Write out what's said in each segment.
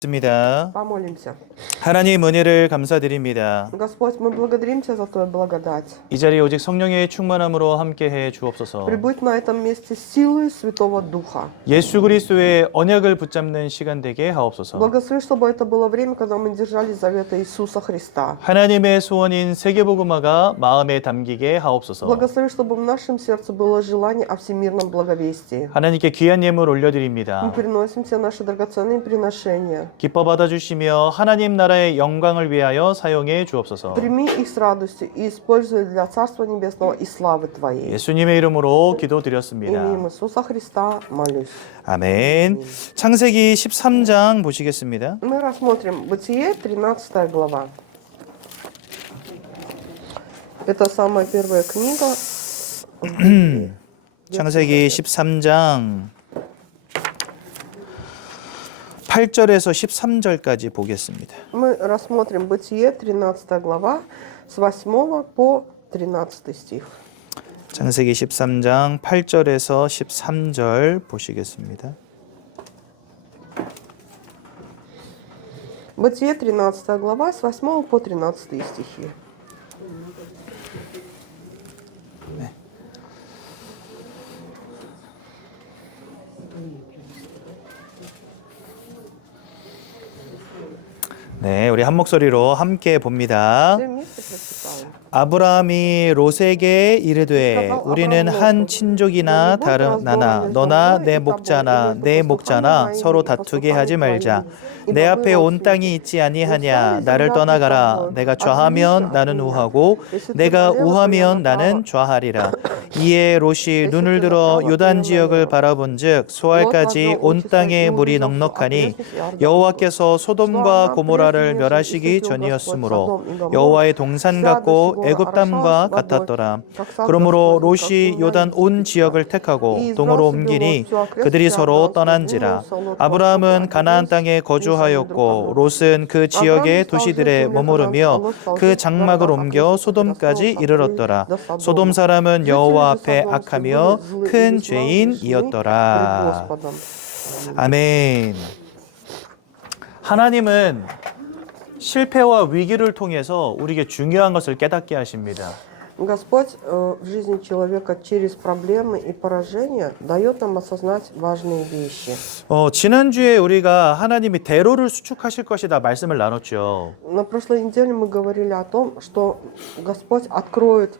습니다. Помолимся. 하나님 은혜를 감사드립니다. Господь, мы благодарим Тебя за Твою благодать. 이 자리에 오직 성령의 충만함으로 함께해 주옵소서. Прибудь на этом месте силой Святого Духа. 예수 그리스도의 언약을 붙잡는 시간 되게 하옵소서. Благослови, чтобы это было время, когда мы держались завета Иисуса Христа. 하나님의 소원인 세계복음화가 마음에 담기게 하옵소서. Благослови, чтобы в нашем сердце было желание о всемирном благовестии. 하나님께 귀한 예물 Мы 올려드립니다. приносим все наши драгоценные приношения. 기뻐 받아주시며 하나님 나라의 영광을 위하여 사용해 주옵소서. Прими их с радостью и используй для Царства Небесного и славы Твоей. 예수님의 이름으로 기도드렸습니다. Именем Иисуса Христа молюсь. 아멘. 창세기 13장 보시겠습니다. Мы рассмотрим Бытие, 13 глава. Это самая первая книга. 창세기 13장 8절에서 13절까지 보겠습니다. Мы рассмотрим Бытие, 13 глава, с 8 по 13 стих. 창세기 13장 8절에서 13절 보시겠습니다. Бытие, 13 глава, с 8 по 13 стихи. 네, 우리 한 목소리로 함께 봅니다. Все вместе прочитаем. 아브라함이 롯에게 이르되 우리는 한 친족이나 나나 너나 내 목자나 내 목자나 서로 다투게 하지 말자. 내 앞에 온 땅이 있지 아니하냐. 나를 떠나가라. 내가 좌하면 나는 우하고 내가 우하면 나는 좌하리라. 이에 롯이 눈을 들어 요단 지역을 바라본즉 소알까지 온 땅에 물이 넉넉하니 여호와께서 소돔과 고모라를 멸하시기 전이었으므로 여호와의 동산 같고 애굽 땅과 같았더라. 그러므로 롯이 요단 온 지역을 택하고 동으로 옮기니 그들이 서로 떠난지라. 아브라함은 가나안 땅에 거주하였고 롯은 그 지역의 도시들에 머무르며 그 장막을 옮겨 소돔까지 이르렀더라. 소돔 사람은 여호와 앞에 악하며 큰 죄인이었더라. 아멘. 하나님은 실패와 위기를 통해서 우리에게 중요한 것을 깨닫게 하십니다. Господь в жизни человека через проблемы и поражения дает нам осознать важные вещи. 지난주에 우리가 하나님이 대로를 수축하실 것이다 말씀을 나눴죠. На прошлой неделе мы говорили о том, что Господь откроет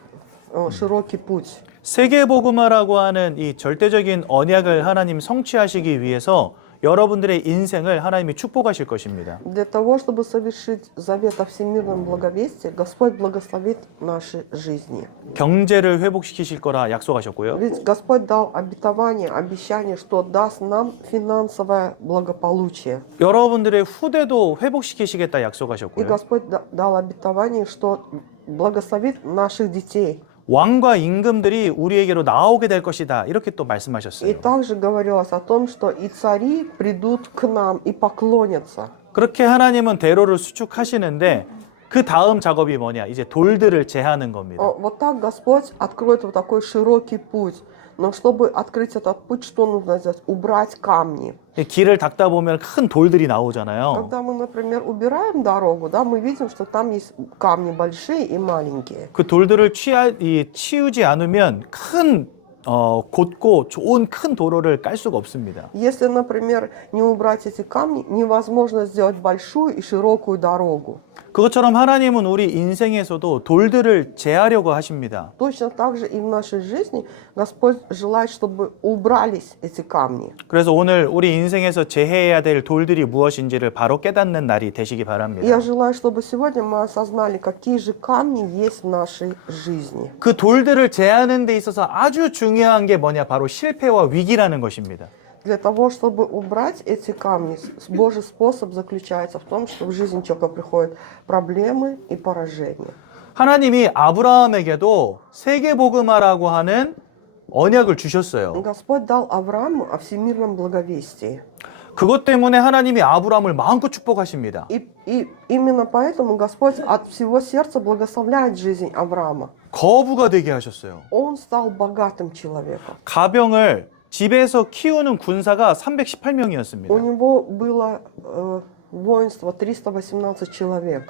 широкий путь. 세계복음화라고 하는 이 절대적인 언약을 하나님 성취하시기 위해서 여러분들의 인생을 하나님이 축복하실 것입니다. Для того, чтобы совершить завет о всемирном благовестии, Господь благословит наши жизни. 경제를 회복시키실 거라 약속하셨고요. Ведь Господь дал обетование, обещание, что даст нам финансовое благополучие. 여러분들의 후대도 회복시키시겠다 И 약속하셨고요. Господь дал обетование, что благословит наших детей. 왕과 임금들이 우리에게로 나오게 될 것이다. 이렇게 또 И 말씀하셨어요. также говорилось о том, что и цари придут к нам и поклонятся. 그렇게 하나님은 대로를 수축하시는데 그 다음 작업이 뭐냐? 이제 돌들을 제하는 겁니다. Вот так Господь откроет вот такой широкий путь. Но чтобы открыть этот путь, что нужно сделать? Убрать камни. 길을 닦다 보면 큰 돌들이 나오잖아요. Когда мы, например, убираем дорогу, да, мы видим, что там есть камни большие и маленькие. 그 돌들을 치우지 않으면 큰 곧고 좋은 큰 도로를 깔 수가 없습니다. Если, например, не убрать эти камни, невозможно сделать большую и широкую дорогу. 그것처럼 하나님은 우리 인생에서도 돌들을 제하려고 하십니다. Точно так же и в нашей жизни Господь желает, чтобы убрались эти камни. 그래서 오늘 우리 인생에서 제해야 될 돌들이 무엇인지를 바로 깨닫는 날이 되시기 Я 바랍니다. желаю, чтобы сегодня мы осознали, какие же камни есть в нашей жизни. 그 돌들을 제하는 데 있어서 아주 중요한 게 뭐냐? 바로 실패와 위기라는 것입니다. Для того, чтобы убрать эти камни, Божий способ заключается в том, что в жизни человека приходят проблемы и поражения. 하나님이 아브라함에게도 세계복음화라고 하는 언약을 주셨어요. Господь дал Аврааму о всемирном благовестии. 그것 때문에 하나님이 아브라함을 마음껏 축복하십니다. И именно поэтому Господь от всего сердца благословляет жизнь Авраама. 거부가 되게 하셨어요. Он стал богатым человеком. 가병을 집에서 키우는 군사가 У 318명이었습니다. него было воинство 318 человек.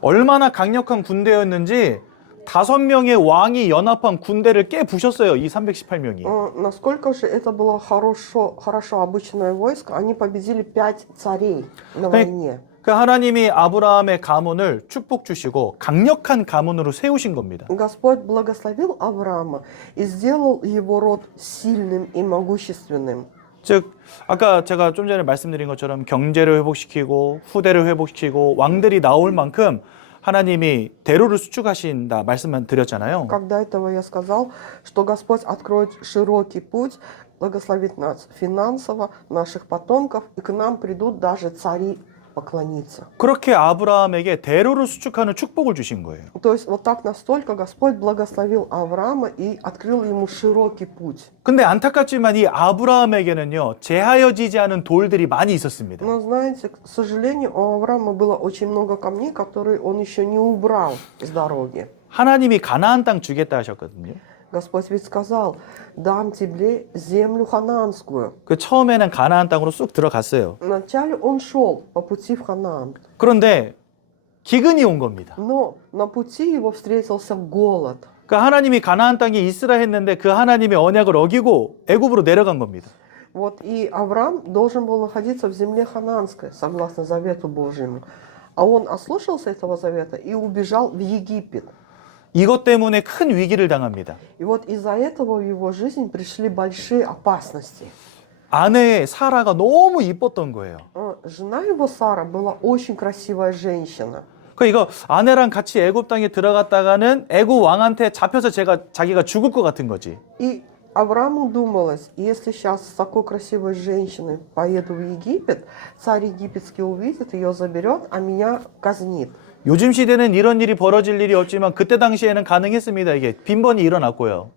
얼마나 강력한 군대였는지 5명의 왕이 연합한 군대를 깨부셨어요. 이 318명이. Насколько же это было хорошо обученное войско, они победили 5 царей на войне. 그 하나님이 아브라함의 가문을 축복 주시고 강력한 가문으로 세우신 겁니다. Господь благословил Авраама и сделал его род сильным и могущественным. 즉 아까 제가 좀 전에 말씀드린 것처럼 경제를 회복시키고 후대를 회복시키고 왕들이 나올 만큼 하나님이 대로를 수축하신다 말씀만 드렸잖아요. Как до этого я сказал, что Господь откроет широкий путь, благословит нас финансово, наших потомков, и к нам придут даже цари поклониться. 그렇게 아브라함에게 대로를 수축하는 축복을 주신 거예요. То есть вот так настолько Господь благословил Авраама и открыл ему широкий путь. 근데 안타깝지만 이 아브라함에게는요, 제하여지지 않은 돌들이 많이 있었습니다. Но знаете, к сожалению, у Авраама было очень много камней, которые он еще не убрал с дороги. 하나님이 가나안 땅 주겠다 하셨거든요. Господь ведь сказал, дам тебе землю ханаанскую. 그 처음에는 가나안 땅으로 쑥 들어갔어요. Вначале он шел по пути в Ханаан, 그런데 기근이 온 겁니다. но на пути его встретился голод. 그 하나님이 가나안 땅에 있으라 했는데 그 하나님의 언약을 어기고 애굽으로 내려간 겁니다. Вот и Авраам должен был находиться в земле ханаанской, согласно завету Божьему. А он ослушался этого завета и убежал в Египет. 이것 때문에 큰 위기를 당합니다. И вот из-за этого в его жизнь пришли большие опасности. 아내 사라가 너무 이뻤던 거예요. Жена его, Сара, была очень красивая женщина. 그 이거 아내랑 같이 애굽 땅에 들어갔다가는 애굽 왕한테 잡혀서 자기가 죽을 것 같은 거지. И Аврааму думалось, если сейчас с такой красивой женщиной поеду в Египет, царь египетский увидит, ее заберет, а меня казнит. 요즘 시대는 이런 일이 벌어질 일이 없지만 그때 당시에는 가능했습니다. 이게 빈번히 일어났고요.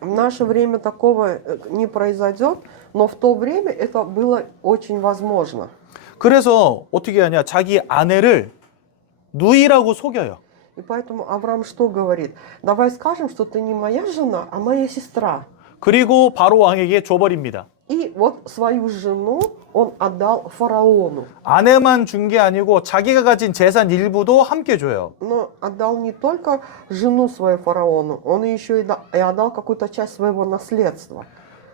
В наше время такого не произойдет, но в то время это было очень возможно. 그래서 어떻게 하냐? 자기 아내를 누이라고 속여요. И поэтому Авраам что говорит? Давай скажем, что ты не моя жена, а моя сестра. 그리고 바로 왕에게 줘버립니다. И вот свою жену он отдал фараону. 아내만 준 게 아니고 자기가 가진 재산 일부도 함께 줘요. Но отдал не только жену свою фараону, он еще и отдал какую-то часть своего наследства.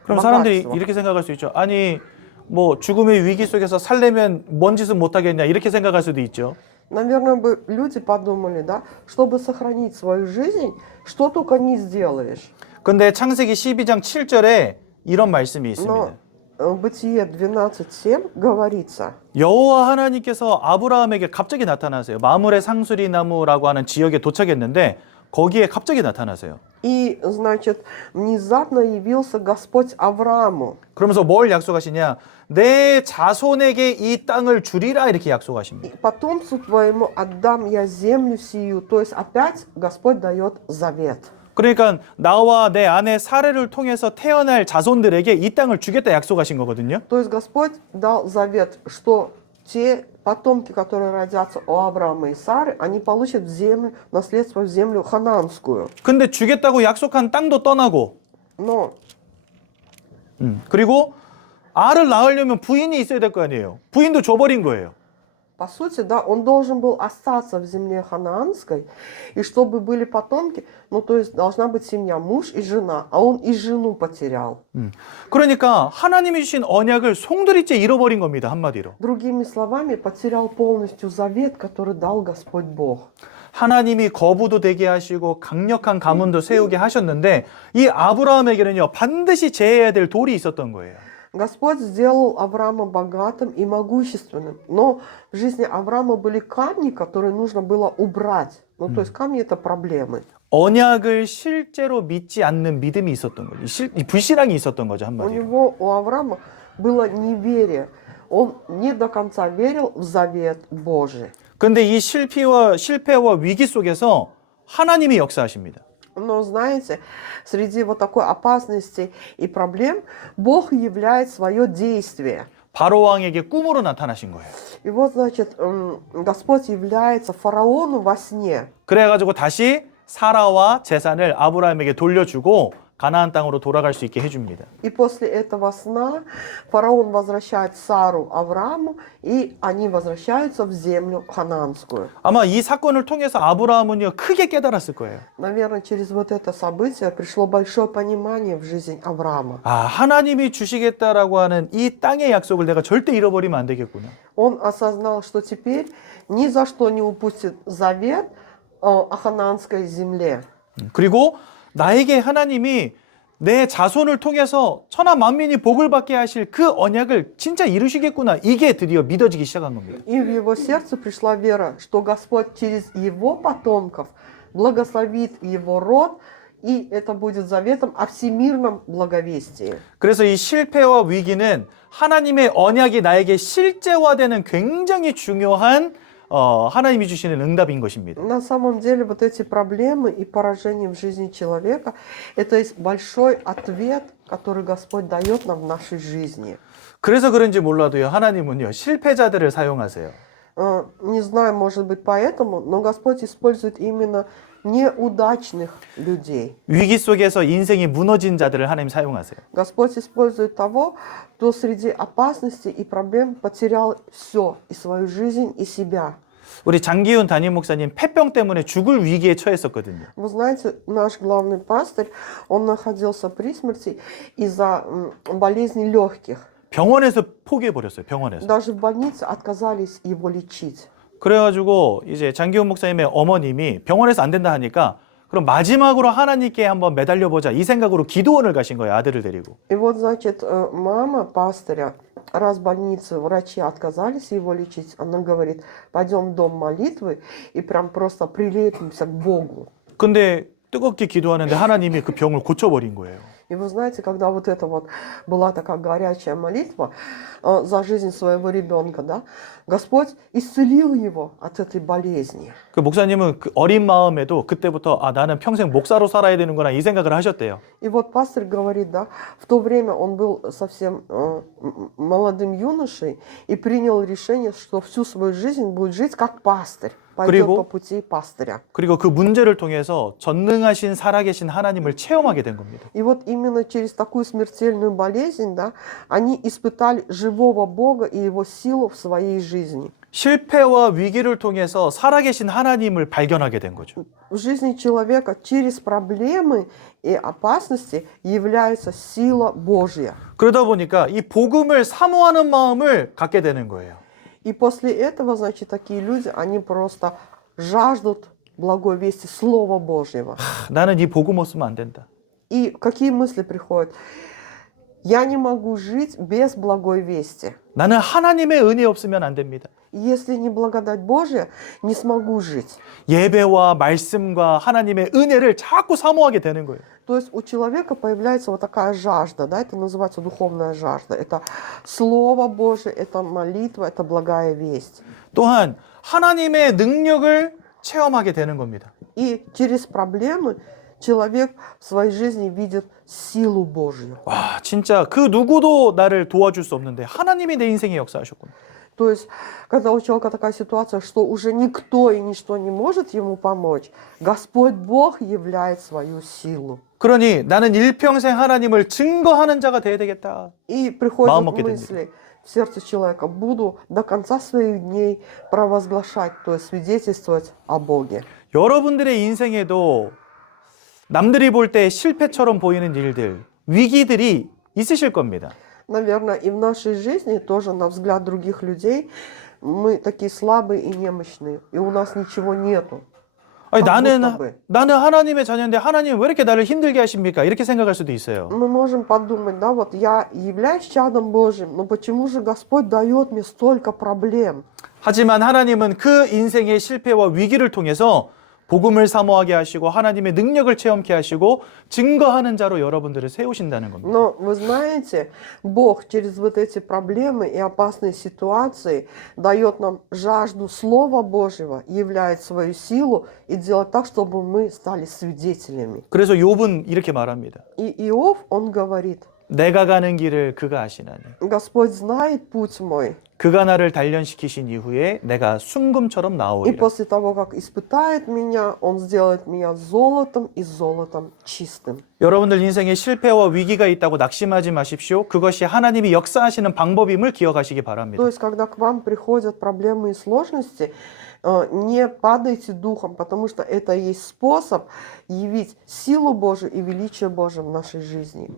그럼 사람들이 богатства. 이렇게 생각할 수 있죠. 아니 뭐 죽음의 위기 속에서 살려면 뭔 짓은 못하겠냐 이렇게 생각할 수도 있죠. Наверное, бы люди подумали, да, чтобы сохранить свою жизнь, что только не сделаешь. 근데 창세기 12장 7절에 이런 말씀이 있습니다. Но в Бытие 12:7 говорится, 여호와 하나님께서 아브라함에게 갑자기 나타나세요. 마물의 상수리 나무라고 하는 지역에 도착했는데 거기에 갑자기 나타나세요. и, значит, внезапно явился Господь Аврааму. 그러면서 뭘 약속하시냐? 내 자손에게 이 땅을 주리라 이렇게 И 약속하십니다. потомству твоему отдам я землю сию. То есть опять Господь дает завет. 그러니까 나와 내 아내 사례를 통해서 태어날 자손들에게 이 땅을 주겠다 약속하신 거거든요. То есть Господь дал завет, что те потомки, которые родятся у Авраама и Сары, они получат землю, наследство в землю ханаанскую. 근데 주겠다고 약속한 땅도 떠나고 Но 그리고 알을 낳으려면 부인이 있어야 될 거 아니에요. 부인도 줘버린 거예요. по сути, да, он должен был остаться в земле ханаанской, и чтобы были потомки, ну то есть должна быть семья, муж и жена, а он и жену потерял. 그러니까 하나님이 주신 언약을 송두리째 잃어버린 겁니다. 한마디로. Другими словами, потерял полностью завет, который дал Господь Бог. 하나님이 거부도 되게 하시고 강력한 가문도 세우게 하셨는데 이 아브라함에게는요 반드시 제해야 될 돌이 있었던 거예요. Господь сделал Авраама богатым и могущественным, но в жизни Авраама были камни, которые нужно было убрать. Ну, то есть камни — это проблемы. 언약을 실제로 믿지 않는 믿음이 있었던 거죠. 이 불신앙이 있었던 거죠, У 한마디로. него, у Авраама было неверие. Он не до конца верил в завет Божий. 근데 이 실패와 위기 속에서 하나님이 역사하십니다. Но знаете, среди вот такой опасности и проблем Бог являет свое действие. 바로 왕에게 꿈으로 나타나신 거예요. И вот, значит, Господь является фараону во сне. 그래가지고 다시 사라와 재산을 아브라함에게 돌려주고 가나안 땅으로 돌아갈 수 있게 해줍니다. И после этого сна фараон возвращает Сару Аврааму, и они возвращаются в землю ханаанскую. 아마 이 사건을 통해서 아브라함은요 크게 깨달았을 거예요. Наверное, через вот это событие пришло большое понимание в жизнь Авраама. 아, 하나님이 주시겠다라고 하는 이 땅의 약속을 내가 절대 잃어버리면 안 되겠구나. Он осознал, что теперь ни за что не упустит завет о ханаанской земле. 그리고 나에게 하나님이 내 자손을 통해서 천하 만민이 복을 받게 하실 그 언약을 진짜 이루시겠구나. 이게 드디어 믿어지기 시작한 겁니다. И в его сердце пришла вера, что Господь через его потомков благословит его род, и это будет заветом о всемирном благовестии. 그래서 이 실패와 위기는 하나님의 언약이 나에게 실제화되는 굉장히 중요한 하나님이 주시는 응답인 것입니다. На самом деле вот эти проблемы и поражения в жизни человека, это есть большой ответ, который Господь дает нам в нашей жизни. 그래서 그런지 몰라도요. 하나님은요. 실패자들을 사용하세요. Не знаю, может быть поэтому, но Господь использует именно неудачных людей. 위기 속에서 인생이 무너진 자들을 하나님 사용하세요. Господь использует того, кто среди опасностей и проблем потерял все, и свою жизнь, и себя. 우리 장기훈 담임 목사님 폐병 때문에 죽을 위기에 처했었거든요. Вы знаете, наш главный пастырь, он находился при смерти из-за болезни легких. 병원에서 포기해버렸어요. 병원에서. Даже в больнице отказались его лечить. 그래가지고 이제 장기훈 목사님의 어머님이 병원에서 안 된다 하니까 그럼 마지막으로 하나님께 한번 매달려보자 이 생각으로 기도원을 가신 거예요. 아들을 데리고. И вот, значит, мама пастыря, раз в больнице врачи отказались его лечить, она говорит, пойдем в дом молитвы и прям просто прилепимся к Богу. 근데 뜨겁게 기도하는데 하나님이 그 병을 고쳐버린 거예요. И вы знаете, когда вот это вот была такая горячая молитва за жизнь своего ребенка, да, Господь исцелил его от этой болезни. 그 목사님은 그 어린 마음에도 그때부터 나는 평생 목사로 살아야 되는구나 이 생각을 하셨대요. И вот пастор говорит, да, в то время он был совсем молодым юношей и принял решение, что всю свою жизнь будет жить как пастырь. пойдет по пути пастыря. 그리고 그 문제를 통해서 전능하신 살아계신 하나님을 체험하게 된 겁니다. И вот именно через такую смертельную болезнь, да, они испытали живого Бога и Его силу в своей жизни. 실패와 위기를 통해서 살아계신 하나님을 발견하게 된 거죠. В жизни человека через проблемы и опасности является сила Божья. 그러다 보니까 이 복음을 사모하는 마음을 갖게 되는 거예요. И после этого, значит, такие люди, они просто жаждут благой вести Слова Божьего. 나는 이 복음 없으면 안 된다. И какие мысли приходят? Я не могу жить без благой вести. 나는 하나님의 은혜 없으면 안 됩니다. Если не благодать Божья, не смогу жить. 예배와 말씀과 하나님의 은혜를 자꾸 사모하게 되는 거예요. То есть у человека появляется вот такая жажда, да, это называется духовная жажда. Это Слово Божие, это молитва, это благая весть. 또한 하나님의 능력을 체험하게 되는 겁니다. И через проблемы человек в своей жизни видит силу Божью. 와, 진짜 그 누구도 나를 도와줄 수 없는데 하나님이 내 인생에 역사하셨구나. То есть, когда у человека такая ситуация, что уже никто и ничто не может ему помочь, Господь Бог являет свою силу. 그러니 나는 일평생 하나님을 증거하는 자가 돼야 되겠다. И приходят 마음 먹게 мысли в сердце человека, буду до конца своих дней провозглашать, то есть свидетельствовать о Боге. 여러분들의 인생에도 남들이 볼 때 실패처럼 보이는 일들, 위기들이 있으실 겁니다. Наверное, и в нашей жизни тоже, на взгляд других людей, мы такие слабые и немощные, и у нас ничего нету. 아니, как будто бы. 나는 하나님의 자녀인데 하나님 왜 이렇게 나를 힘들게 하십니까? 이렇게 생각할 수도 있어요. Мы можем подумать, да, вот я являюсь чадом Божьим, но почему же Господь дает мне столько проблем? 하지만 하나님은 그 인생의 실패와 위기를 통해서 복음을 사모하게 하시고 하나님의 능력을 체험케 하시고 증거하는 자로 여러분들을 세우신다는 겁니다. Но вы знаете, Бог через вот эти проблемы и опасные ситуации дает нам жажду Слова Божьего, являет свою силу и делает так, чтобы мы стали свидетелями. 그래서 욥은 이렇게 말합니다. И Иов, он говорит, 내가 가는 길을 그가 아시나니. Господь знает путь мой. 그가 나를 단련시키신 이후에 내가 순금처럼 И 나오리라. после того, как испытает меня, Он сделает меня золотом и золотом чистым. 여러분들 인생에 실패와 위기가 있다고 낙심하지 마십시오. 그것이 하나님이 역사하시는 방법임을 기억하시기 바랍니다. То есть, когда к вам приходят проблемы и сложности, не падайте духом, потому что это и есть способ явить силу Божию и величие Божие в нашей жизни.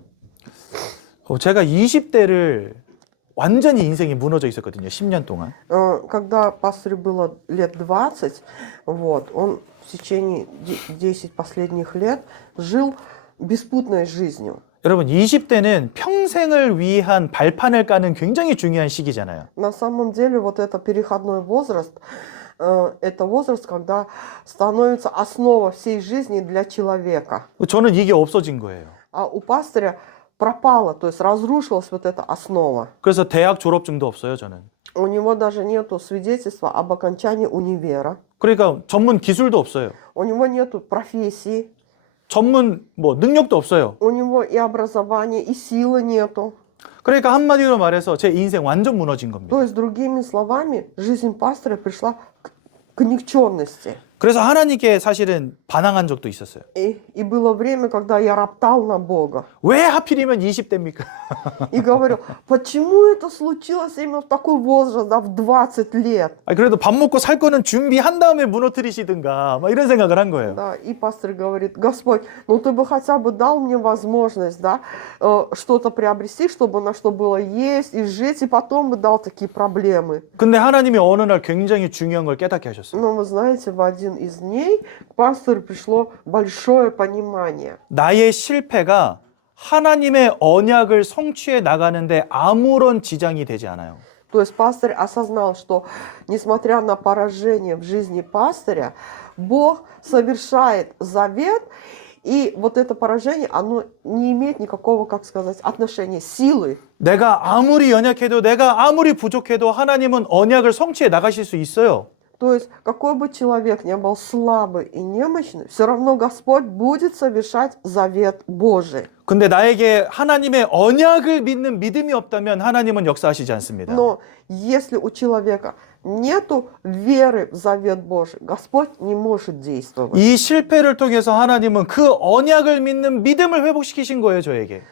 제가 20대를 완전히 인생이 무너져 있었거든요. 10년 동안. Когда пастору было лет 20, вот, он в течение 10 последних лет жил беспутной жизнью. 여러분 20대는 평생을 위한 발판을 까는 굉장히 중요한 시기잖아요. На самом деле вот это переходной возраст, это возраст, когда становится основа всей жизни для человека. 저는 이게 없어진 거예요. А у пастыря пропала, то есть разрушилась вот эта основа. 그래서 대학 졸업증도 없어요, 저는. У него даже нету свидетельства об окончании универа. 그러니까 전문 기술도 없어요. У него нету профессии. 전문 능력도 없어요. У него и образования, и силы нету. 그러니까 한마디로 말해서 제 인생 완전 무너진 겁니다. То есть, другими словами, жизнь пастора пришла к никчемности. 그래서 하나님께 사실은 반항한 적도 있었어요. И было время, когда я роптал на Бога. 왜 하필이면 20대입니까? И говорил, почему это случилось именно в такой возраст, да, в 20 лет? 그래도 밥 먹고 살 거는 준비한 다음에 무너뜨리시든가 막 이런 생각을 한 거예요. Да, и пастор говорит, Господь, ну ты бы хотя бы дал мне возможность, да, что-то приобрести, чтобы на что было есть и жить, и потом бы дал такие проблемы. 근데 하나님이 어느 날 굉장히 중요한 걸 깨닫게 하셨어요. Но вы знаете, в один из дней к пастору пришло большое понимание. 나의 실패가 하나님의 언약을 성취해 나가는데 아무런 지장이 되지 않아요. То есть пастырь осознал, что несмотря на поражение в жизни пастыря, Бог совершает завет, и вот это поражение, оно не имеет никакого, как сказать, отношения, силы. 내가 아무리 연약해도 내가 아무리 부족해도 하나님은 언약을 성취해 나가실 수 있어요. То есть, какой бы человек ни был слабый и немощный, все равно Господь будет совершать завет Божий. 근데 나에게 하나님의 언약을 믿는 믿음이 없다면 하나님은 역사하시지 않습니다. Но если у человека нету веры в завет Божий, Господь не может действовать. 이 실패를 통해서 하나님은 그 언약을 믿는 믿음을 회복시키신 거예요, 저에게.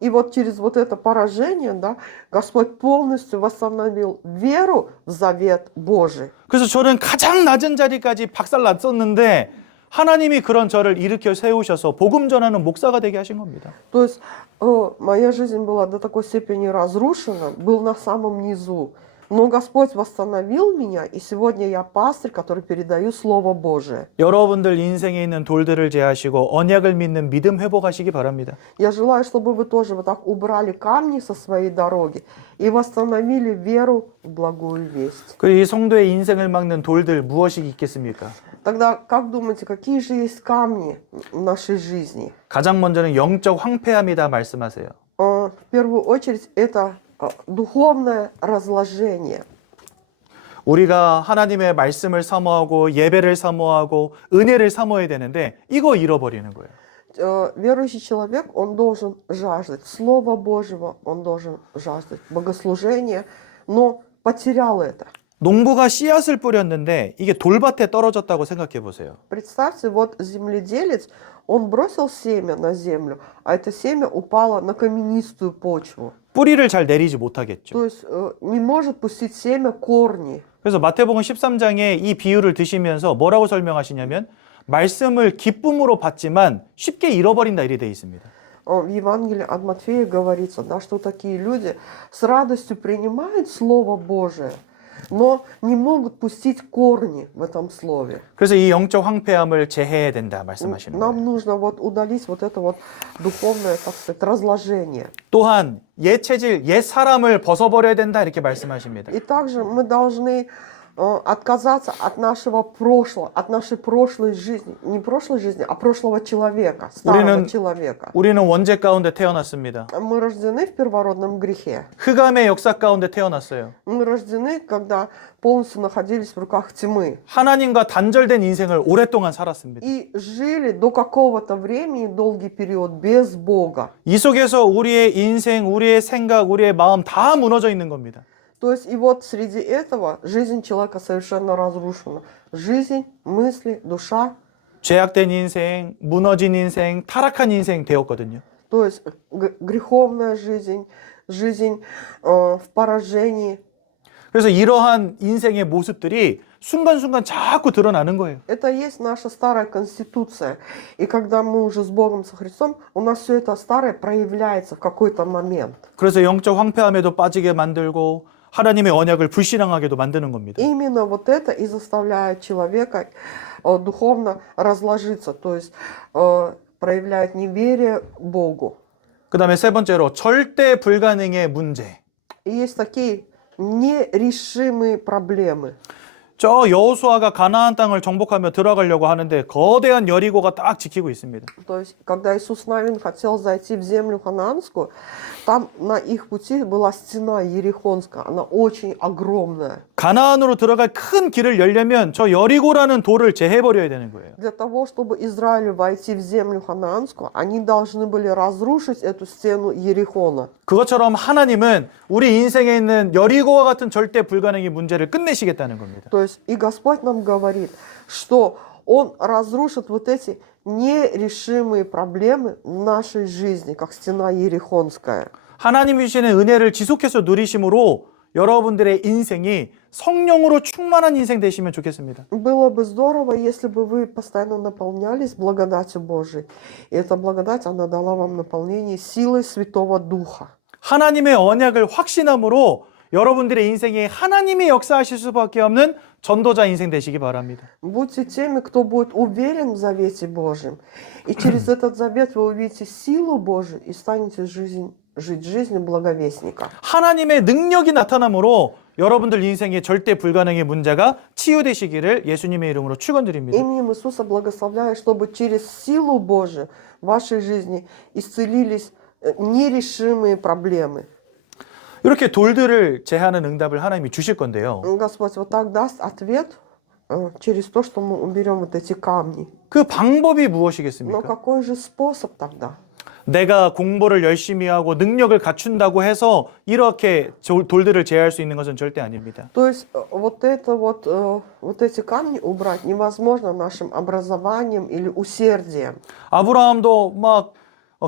И вот через вот это поражение, да, Господь полностью восстановил веру в завет Божий. 그래서 저는 가장 낮은 자리까지 박살났었는데 하나님이 그런 저를 일으켜 세우셔서 복음 전하는 목사가 되게 하신 겁니다. То есть моя жизнь была до такой степени разрушена, был на самом низу. Но Господь восстановил меня, и сегодня я пастырь, который передаю Слово Божие. 여러분들 인생에 있는 돌들을 제하시고 언약을 믿는 믿음 회복하시기 바랍니다. Я желаю, чтобы вы тоже вот так убрали камни со своей дороги и восстановили веру в благую весть. 이 성도의 인생을 막는 돌들 무엇이 있겠습니까? Тогда как думаете, какие же есть камни в нашей жизни? 가장 먼저는 영적 황폐함이다 말씀하세요. В первую очередь это духовное разложение. 우리가 하나님의 말씀을 사모하고 예배를 사모하고 은혜를 사모해야 되는데 이거 잃어버리는 거예요. Верующий человек, он должен жаждать Слова Божьего, он должен жаждать богослужения, но потерял это. 농부가 씨앗을 뿌렸는데 이게 돌밭에 떨어졌다고 생각해 보세요. Представьте, вот земледелец, он бросил семя на землю, а это семя упало на каменистую почву. 뿌리를 잘 내리지 못하겠죠. То есть не может пустить семя корни. 그래서 마태복음 13장에 이 비유를 드시면서 뭐라고 설명하시냐면 말씀을 기쁨으로 받지만 쉽게 잃어버린다 이렇게 돼 있습니다. В Евангелии от Матфея говорится, да, что такие люди с радостью принимают Слово Божие, но не могут пустить корни в этом слове. 그래서 이 영적 황폐함을 제해야 된다 말씀하시는 Нам 거예요. нужно вот удалить вот это вот духовное, так сказать, разложение. 또한 옛 체질, 옛 사람을 벗어버려야 된다 이렇게 말씀하십니다. И также мы должны отказаться от нашего прошлого, от нашей прошлой жизни. Не прошлой жизни, а прошлого человека, старого человека. 우리는 원죄 가운데 태어났습니다. Мы рождены в первородном грехе. 흑암의 역사 가운데 태어났어요. Мы рождены, когда полностью находились в руках тьмы. 하나님과 단절된 인생을 오랫동안 살았습니다. И жили до какого-то времени, долгий период, без Бога. 이 속에서 우리의 인생, 우리의 생각, 우리의 마음 다 무너져 있는 겁니다. То есть и вот среди этого жизнь человека совершенно разрушена. Жизнь, мысли, душа. 죄악된 인생, 무너진 인생, 타락한 인생 되었거든요. То есть греховная жизнь, жизнь в поражении. 그래서 이러한 인생의 모습들이 순간순간 자꾸 드러나는 거예요. Это есть наша старая конституция. И когда мы уже с Богом, со Христом, у нас все это старое проявляется в какой-то момент. 그래서 영적 황폐함에도 빠지게 만들고 하나님의 언약을 불신앙하게도 만드는 겁니다. Именно вот это и заставляет человека духовно разложиться, то есть проявляет неверие Богу. 그 다음에 세 번째로 절대 불가능의 문제. И есть такие нерешимые проблемы. 저 여호수아가 가나안 땅을 정복하며 들어가려고 하는데 거대한 여리고가 딱 지키고 있습니다. То есть, когда Иисус Навин хотел зайти в землю ханаанскую, там на их пути была стена Ерихонская, она очень огромная. 가나안으로 들어갈 큰 길을 열려면 저 여리고라는 돌을 제해버려야 되는 거예요. Для того, чтобы Израилю войти в землю ханаанскую, они должны были разрушить эту стену Ерихона. 그것처럼 하나님은 우리 인생에 있는 여리고와 같은 절대 불가능의 문제를 끝내시겠다는 겁니다. То есть и Господь нам говорит, что Он разрушит вот эти нерешимые проблемы в нашей жизни, как стена Ерихонская. 하나님이 주시는 은혜를 지속해서 누리심으로 여러분들의 인생이 성령으로 충만한 인생 되시면 좋겠습니다. Было бы здорово, если бы вы постоянно наполнялись благодатью Божией. И эта благодать, она дала вам наполнение силой Святого Духа. 하나님의 언약을 확신함으로 여러분들의 인생에 하나님이 역사하실 수밖에 없는 전도자 인생 되시기 바랍니다. Будьте теми, кто будет уверен в завете Божьем. И через этот завет вы увидите силу Божию и станете жить жизнью благовестника. 하나님의 능력이 나타남으로 여러분들 인생의 절대 불가능의 문제가 치유되시기를 예수님의 이름으로 축원드립니다. Именем Иисуса благословляю, чтобы через силу Божию в вашей жизни исцелились нерешимые проблемы. 이렇게 돌들을 제하는 응답을 하나님이 주실 건데요. Господь вот так даст ответ через то, что мы уберем вот эти камни. 그 방법이 Но 무엇이겠습니까? какой же способ тогда? 내가 공부를 열심히 하고 능력을 갖춘다고 해서 이렇게 돌들을 제할 수 있는 것은 절대 아닙니다. То есть вот эти камни убрать невозможно нашим образованием или усердием. 아브라함도 막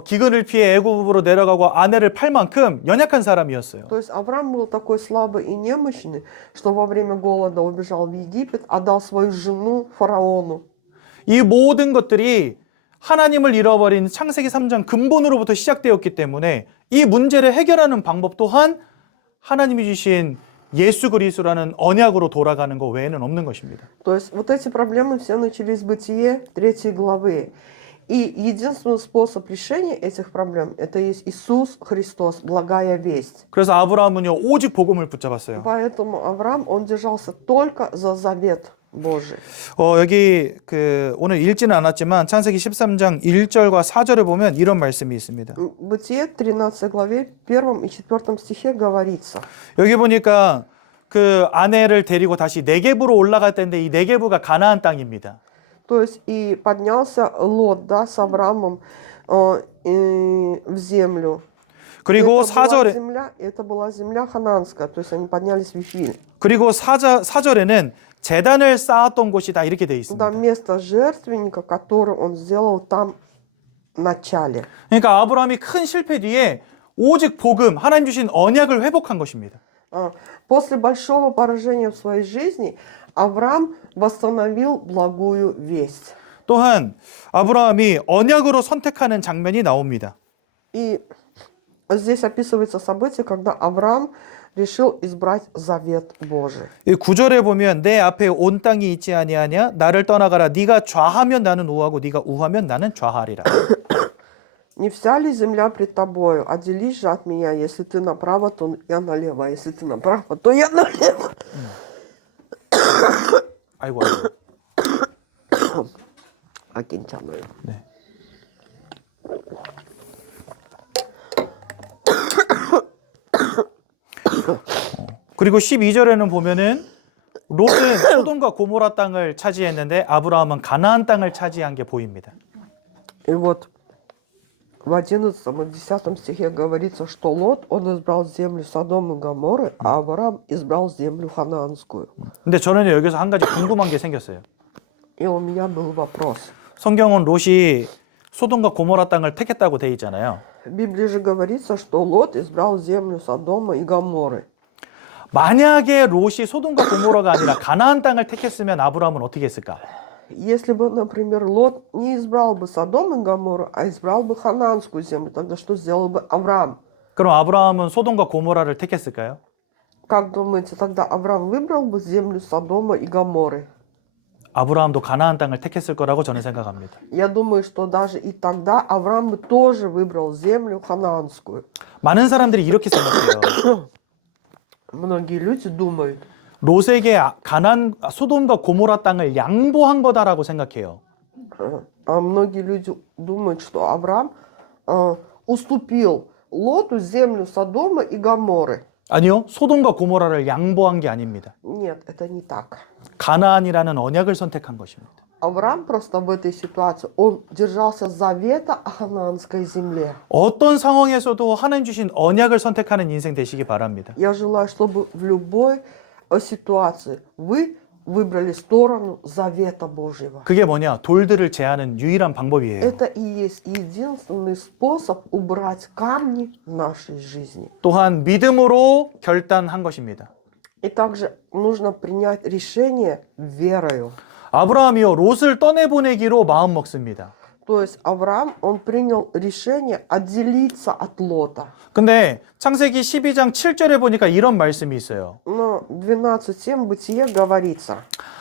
기근을 피해 애굽으로 내려가고 아내를 팔 만큼 연약한 사람이었어요. То есть Авраам был такой слабый и немощный, что во время голода убежал в Египет, отдал свою жену фараону. 이 모든 것들이 하나님을 잃어버린 창세기 3장 근본으로부터 시작되었기 때문에 이 문제를 해결하는 방법 또한 하나님이 주신 예수 그리스도라는 언약으로 돌아가는 것 외에는 없는 것입니다. То есть вот эти проблемы все начались в Бытие 3 главы. И единственный способ решения этих проблем – это есть Иисус Христос, благая весть. 그래서 아브라함은요 오직 복음을 붙잡았어요. Поэтому Авраам, он держался только за завет Божий. 여기 오늘 읽지는 않았지만 창세기 13장 1절과 4절을 보면 이런 말씀이 있습니다. В Бытие 13 главе 1 и 4 стихе говорится. 여기 보니까 그 아내를 데리고 다시 네게브로 올라갈 때인데 이 네게브가 가나안 땅입니다. То есть и поднялся Лот, да, с Авраамом в землю. 그리고 Это была земля ханаанская, то есть они поднялись в Вифиль. 그리고 4절에는 제단을 쌓았던 곳이다 이렇게 돼 있습니다. Да, место жертвенника, который он сделал там в начале. 그러니까 아브라함이 큰 실패 뒤에 오직 복음, 하나님 주신 언약을 회복한 것입니다. После большого поражения в своей жизни Авраам восстановил благую весть. 또한 아브라함이 언약으로 선택하는 장면이 나옵니다. И здесь описывается событие, когда Авраам решил избрать завет Божий. 이 9절에 보면 내 앞에 온 땅이 있지 아니하냐 나를 떠나가라 네가 좌하면 나는 우하고 네가 우하면 나는 좌하리라. Не вся ли земля пред тобою? Отделись же от меня, если ты направо, то я налево, а если ты направо, то я налево. 아이고, 아이고. 아, 괜찮아요. 네. 그리고 12절에는 보면은 롯은 소돔과 고모라 땅을 차지했는데 아브라함은 가나안 땅을 차지한 게 보입니다. И вот в 11 и 10 стихе говорится, что Лот, он избрал землю Содома и Гоморры, а Авраам избрал землю ханаанскую. 근데 저는 여기서 한 가지 궁금한 게 생겼어요. И у меня был вопрос. 성경은 롯이 소돔과 고모라 땅을 택했다고 돼 있잖아요. В Библии же говорится, что Лот избрал землю Содома и Гоморры. 만약에 롯이 소돔과 고모라가 아니라 가나안 땅을 택했으면 아브라함은 어떻게 했을까? Если бы, например, Лот не избрал бы Содом и Гоморру, а избрал бы ханаанскую землю, тогда что сделал бы Авраам? 그럼 아브라함은 소돔과 고모라를 택했을까요? Как думаете, тогда Авраам выбрал бы землю Содома и Гоморры? 아브라함도 가나안 땅을 택했을 거라고 저는 생각합니다. Я думаю, что даже и тогда Авраам бы тоже выбрал землю ханаанскую. 많은 사람들이 이렇게 생각해요. Многие люди думают, 롯에게 소돔과 고모라 땅을 양보한 거다라고 생각해요. а многие люди думают, что Авраам уступил Лоту землю Содома и Гоморры. 아니요, 소돔과 고모라를 양보한 게 아닙니다. Нет, это не так. 가나안이라는 언약을 선택한 것입니다. Авраам просто в этой ситуации, он держался завета о ханаанской земле. 어떤 상황에서도 하나님 주신 언약을 선택하는 인생 되시기 바랍니다. Я желаю, чтобы в любой ситуации вы выбрали сторону завета Божьего. 그게 뭐냐? 돌들을 제하는 유일한 방법이에요. Это и есть единственный способ убрать камни в нашей жизни. 또한 믿음으로 결단한 것입니다. И также нужно принять решение верою. 아브라함이요, 롯을 떠내보내기로 마음 먹습니다. То есть Авраам, он принял решение отделиться от Лота. 근데 창세기 12장 7절에 보니까 이런 말씀이 있어요. Но 12:7 Бытие говорится.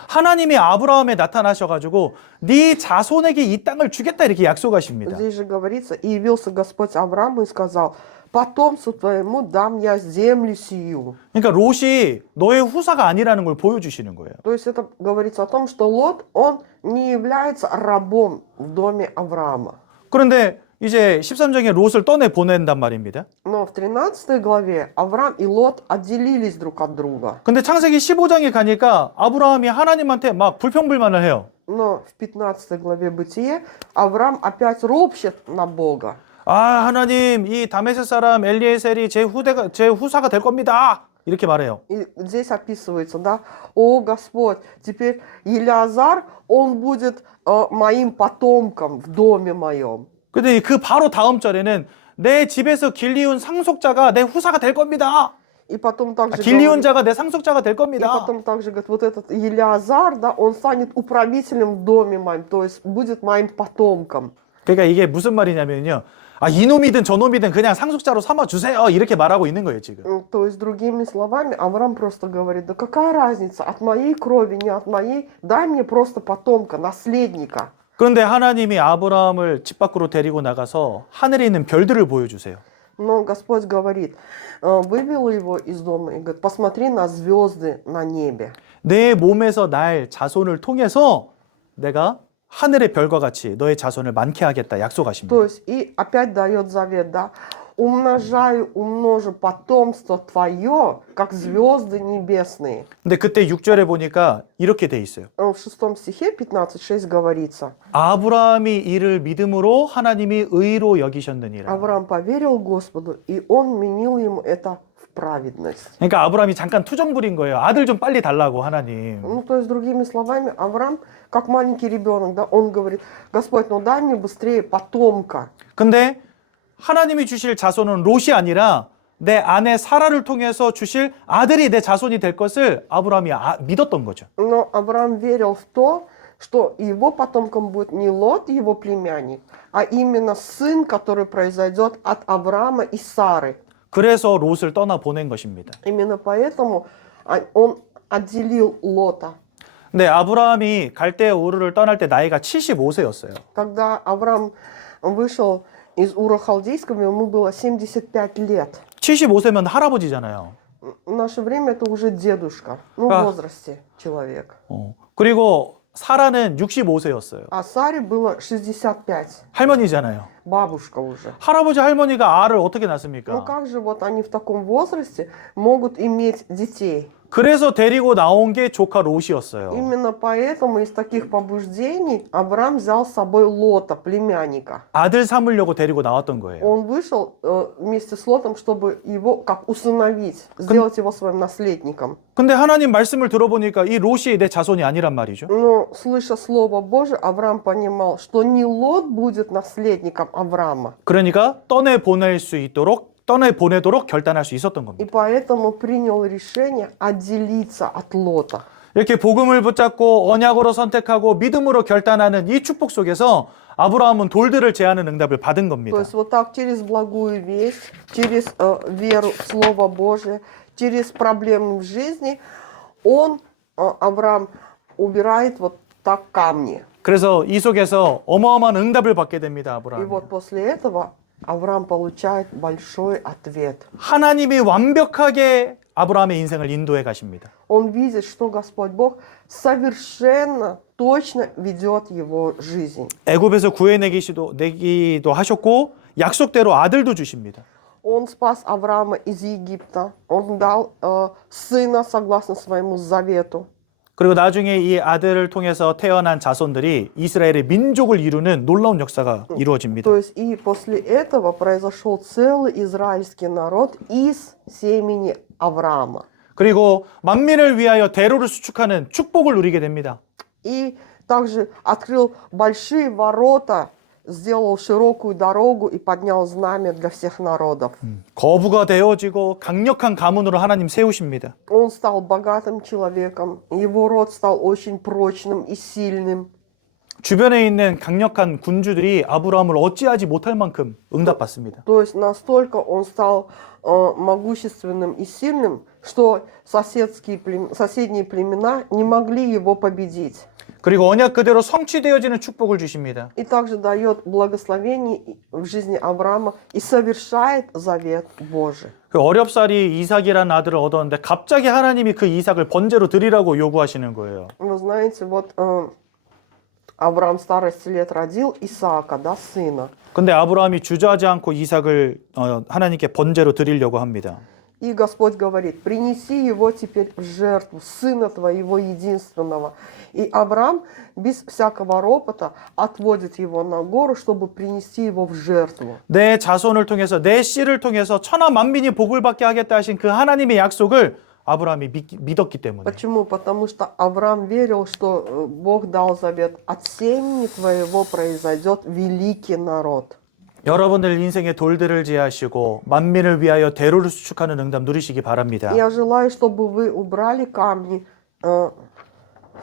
하나님이 아브라함에 나타나셔가지고 네 자손에게 이 땅을 주겠다 이렇게 약속하십니다. Здесь же говорится, и явился Господь Аврааму и сказал, потомству твоему дам я землю сию. 그러니까 롯이 너의 후사가 아니라는 걸 보여주시는 거예요. То есть это говорится о том, что Лот, он не является рабом в доме Авраама. 그런데 이제 13장에 롯을 떠내 보낸단 말입니다. Но в 13 главе Авраам и Лот отделились друг от друга. 근데 창세기 15장에 가니까 아브라함이 하나님한테 막 불평불만을 해요. Но в 15 главе Бытие Авраам опять ропщет на Бога. 아, 하나님, 이 다메섹 사람 엘리에셀이 제 후사가 될 겁니다. 이렇게 말해요. И здесь описывается, да, о Господь, теперь Елиазар, он будет моим потомком в доме моем. 근데 그 바로 다음 절에는 내 집에서 길리운 상속자가 내 후사가 될 겁니다. И потом также 길리운 자가 내 상속자가 될 и 겁니다. потом также говорит, вот этот Елиазар, да, он станет управителем в доме моем, то есть будет моим потомком. 그러니까 이게 무슨 말이냐면요. 아, 이놈이든 저놈이든 그냥 상속자로 삼아 주세요. 이렇게 말하고 있는 거예요, 지금. То есть, другими словами, Авраам просто говорит, да какая разница, от моей крови, не от моей, дай мне просто потомка, наследника. 그런데 하나님이 아브라함을 집 밖으로 데리고 나가서 하늘에 있는 별들을 보여주세요. Но Господь говорит, вывел его из дома и говорит, посмотри на звезды на небе. 내 몸에서 날 자손을 통해서 내가 하늘의 별과 같이 너의 자손을 많게 하겠다 약속하십니다. То есть, и опять дает завет, да, умножу потомство твое, как звезды небесные. 근데 그때 6절에 보니까 이렇게 돼 있어요. В 6 стихе 15:6 говорится, 아브라함이 이를 믿음으로 하나님이 의로 여기셨느니라. Авраам поверил Господу, и он менил ему это в праведность. 그러니까 아브라함이 잠깐 투정 부린 거예요. 아들 좀 빨리 달라고 하나님. Ну, то есть, другими словами, Авраам, как маленький ребенок, да, он говорит, Господь, ну дай мне быстрее потомка. 근데 하나님이 주실 자손은 롯이 아니라 내 아내 사라를 통해서 주실 아들이 내 자손이 될 것을 아브라함이 믿었던 거죠. Но Авраам верил в то, что его потомком будет не Лот, его племянник, а именно сын, который произойдет от Авраама и Сары. 그래서 롯을 떠나 보낸 것입니다. Именно поэтому он отделил Лота. 근데 아브라함이 갈대아 우르를 떠날 때 나이가 75세였어요. Когда Авраам вышел из Ура Халдейского, ему было 75 лет. 75세면 할아버지잖아요. В наше время это уже дедушка, ну, в А. возрасте человек. 그리고 사라는 65세였어요. А Саре было 65, 할머니잖아요. бабушка уже. 할아버지 할머니가 알을 어떻게 Ну 낳습니까? как же вот они в таком возрасте могут иметь детей? 그래서 데리고 나온 게 조카 롯이었어요. Именно поэтому из таких побуждений Авраам взял с собой Лота, племянника. 아들 삼으려고 데리고 나왔던 거예요. Он вышел вместе с Лотом, чтобы его как усыновить, сделать его своим наследником. 근데 하나님 말씀을 들어보니까 이 롯이 내 자손이 아니란 말이죠. Но, слыша Слово Божие, Авраам понимал, что не Лот будет наследником Авраама. 그러니까 떠내보내도록 결단할 수 있었던 И 겁니다. поэтому принял решение отделиться от Лота. 이렇게 복음을 붙잡고 언약으로 선택하고 믿음으로 결단하는 이 축복 속에서 아브라함은 돌들을 제하는 응답을 받은 То 겁니다. есть вот так через благую весть, через веру в Слово Божие, через проблемы в жизни, Авраам, убирает вот так камни. 그래서 이 속에서 어마어마한 응답을 받게 됩니다. И 아브라함. вот после этого Авраам получает большой ответ. 하나님이 완벽하게 아브라함의 인생을 인도해 가십니다. Он видит, что Господь Бог совершенно точно ведет его жизнь. 애굽에서 내기도 하셨고 약속대로 아들도 주십니다. Он спас Авраама из Египта. Он дал сына согласно своему завету. 그리고 나중에 이 아들을 통해서 태어난 자손들이 이스라엘의 민족을 이루는 놀라운 역사가 이루어집니다. То есть и после этого произошел целый израильский народ из семени Авраама. 그리고 만민을 위하여 대로를 수축하는 축복을 누리게 됩니다. И также открыл большие ворота, сделал широкую дорогу и поднял знамя для всех народов. 거부가 되어지고 강력한 가문으로 하나님 세우십니다. Он стал богатым человеком, его род стал очень прочным и сильным. 주변에 있는 강력한 군주들이 아브라함을 어찌하지 못할 만큼 응답받습니다. То есть настолько он стал могущественным и сильным, что соседние племена не могли его победить. 그리고 언약 그대로 성취되어지는 축복을 주십니다. И также дает благословение в жизни Авраама и совершает завет Божий. 그 어렵사리 이삭이라는 아들을 얻었는데 갑자기 하나님이 그 이삭을 번제로 드리라고 요구하시는 거예요. Вы знаете, вот Авраам в старости лет родил Исаака, да, сына. 근데 아브라함이 주저하지 않고 이삭을 하나님께 번제로 드리려고 합니다. И Господь говорит, принеси его теперь в жертву, сына твоего единственного. И Авраам без всякого ропота отводит его на гору, чтобы принести его в жертву. 내 자손을 통해서 내 씨를 통해서 천하 만민이 복을 받게 하겠다 하신 그 하나님의 약속을 아브라함이 믿었기 때문에. Почему? Потому что Авраам верил, что Бог дал завет, от семени твоего произойдет великий народ. 여러분들 인생의 돌들을 제하시고 만민을 위하여 대로를 수축하는 응답 누리시기 바랍니다. Я желаю, чтобы вы убрали камни в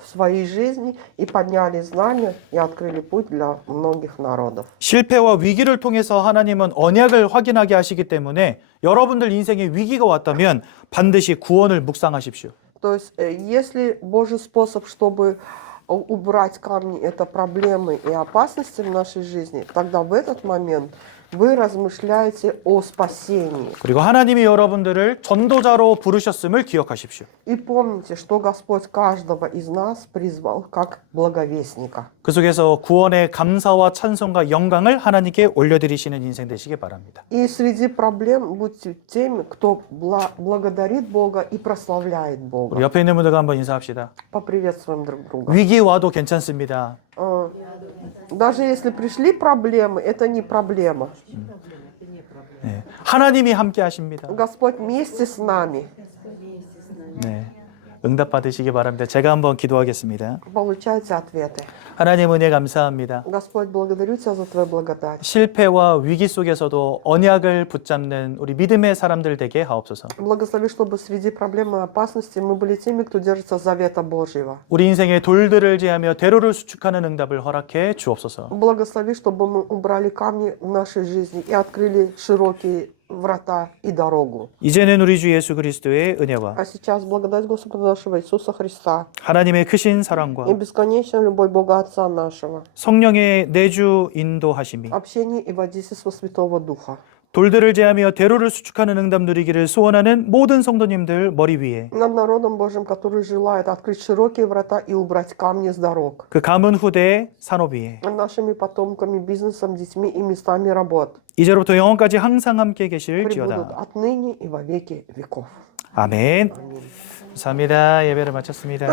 своей жизни и подняли знамя и открыли путь для многих народов. 실패와 위기를 통해서 하나님은 언약을 확인하게 하시기 때문에 여러분들 인생에 위기가 왔다면 반드시 구원을 묵상하십시오. То есть, если Божий способ, чтобы убрать камни, это проблемы и опасности в нашей жизни, тогда в этот момент вы размышляете о спасении. 그리고 하나님이 여러분들을 전도자로 부르셨음을 기억하십시오. И помните, что Господь каждого из нас призвал как благовестника. 그 속에서 구원의 감사와 찬송과 영광을 하나님께 올려드리시는 인생 되시기 바랍니다. И среди проблем будьте теми, кто благодарит Бога и прославляет 우리 Бога. 옆에 있는 분들과 한번 인사합시다. Поприветствуем друг друга. 위기 와도 괜찮습니다. Даже если пришли проблемы, это не проблема. 네. 하나님이 함께 하십니다. Господь вместе с нами. 네. 응답 받으시기 바랍니다. 제가 한번 기도하겠습니다. Получайте ответы. 하나님 은혜 감사합니다. Господь, благодарю Тебя за Твою благодать. 실패와 위기 속에서도 언약을 붙잡는 우리 믿음의 사람들 되게 하옵소서. Благослови, чтобы среди проблем и опасностей мы были теми, кто держится завета Божьего. 우리 인생의 돌들을 제하며 대로를 수축하는 응답을 허락해 주옵소서. Благослови, чтобы мы убрали камни в нашей жизни и открыли широкие врата и дорогу. 이제는 우리 주 예수 그리스도의 은혜와 А сейчас благодать Господа нашего Иисуса Христа 하나님의 크신 사랑과 и бесконечная любовь Бога Отца нашего, 성령의 내주 인도하심이 общение и водительство Святого Духа 돌들을 제하며 대로를 수축하는 응답 누리기를 소원하는 모든 성도님들 머리 위에 Над народом Божьим, который желает открыть широкие врата и убрать камни с дорог. 그 가문 후대 산업 위에 Над нашими потомками, бизнесом, детьми и местами работ. 이제로부터 영원까지 항상 함께 Пребудут 계실지어다. отныне и во веки веков. 아멘. Аминь. 감사합니다. 예배를 마쳤습니다.